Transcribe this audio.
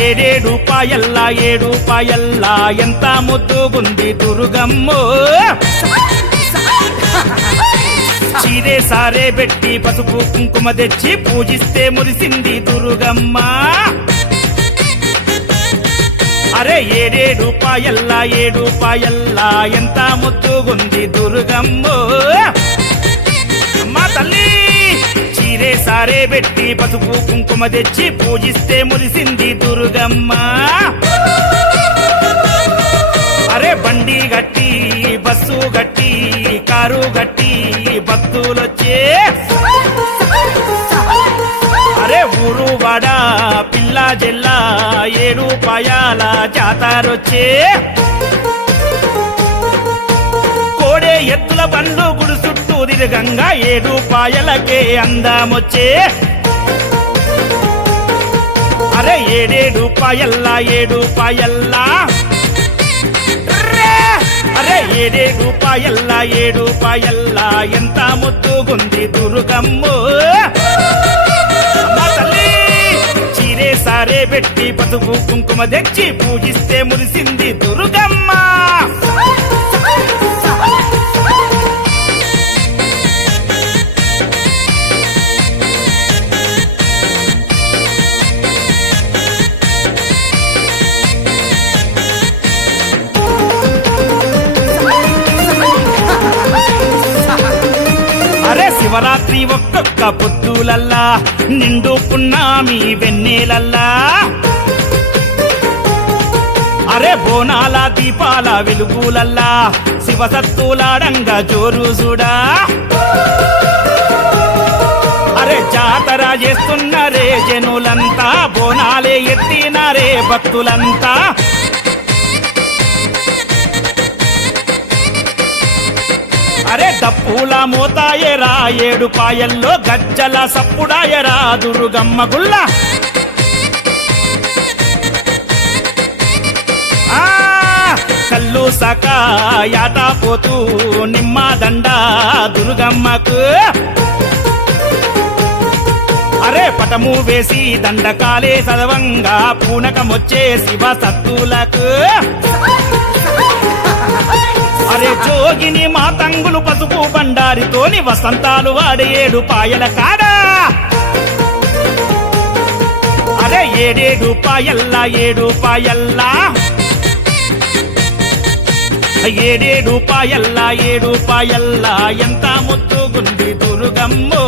ఏడేడు పాయల్లా ఏడు పాయల్లా ఎంత ముద్దుగుంది దుర్గమ్మో చీరే సారే పెట్టి పసుపు కుంకుమ తెచ్చి పూజిస్తే మురిసింది దుర్గమ్మ అరే ఏడేడు పాయల్లా ఏడు పాయల్లా ఎంత ముద్దుగుంది దుర్గమ్మో అమ్మా తల్లి చీరే సారే పెట్టి పసుపు కుంకుమ తెచ్చి పూజిస్తే మురిసింది దుర్గమ్మ అరే బండి గట్టి బస్సు గట్టి కారు గట్టి భక్తులొచ్చే అరే ఊరు వాడ పిల్ల జెల్లా ఏడు పాయాల జాతరొచ్చే కోడే ఎద్దుల బండ్లు గుడి చుట్టూ తిరగంగా ఏడు పాయలకే అందమొచ్చే అరే ఏడేడు పాయల్లా ఏడు పాయల్లా అరే ఏడేడు పాయల్లా ఏడు పాయల్లా ఎంత ముద్దుగుంది దుర్గమ్మో అమ్మా తల్లి చీరే సారే పెట్టి పసుపు కుంకుమ తెచ్చి పూజిస్తే మురిసింది దుర్గమ్మ శివరాత్రి ఒక్కొక్క పొద్దులల్లా నిండు పున్నామి వెన్నెలల్లా అరే బోనాల దీపాల వెలుగులల్లా శివసత్తులాడంగా జోరు చూడా అరే జాతర చేస్తున్నరే జనులంతా బోనాలే ఎత్తినారే భక్తులంతా అరే డప్పుల మోతాయరా ఏడు పాయల్లో గజ్జల సప్పుడాయరా దుర్గమ్మ గుల్ల కల్లు సక యాట పోతూ నిమ్మదండ దుర్గమ్మకు అరే పటము వేసి దండకాలే చదవంగా పూనకమొచ్చే శివ సత్తులకు అరే జోగిని మా తంగులు పసుపు బండారితోని వసంతాలు వాడే ఏడు పాయల కాడా అరే ఏడేడు పాయల్లా ఏడు పాయల్లా ఏడేడు పాయల్లా ఏడు పాయల్లా ఎంత ముద్దుగుంది దుర్గమ్మో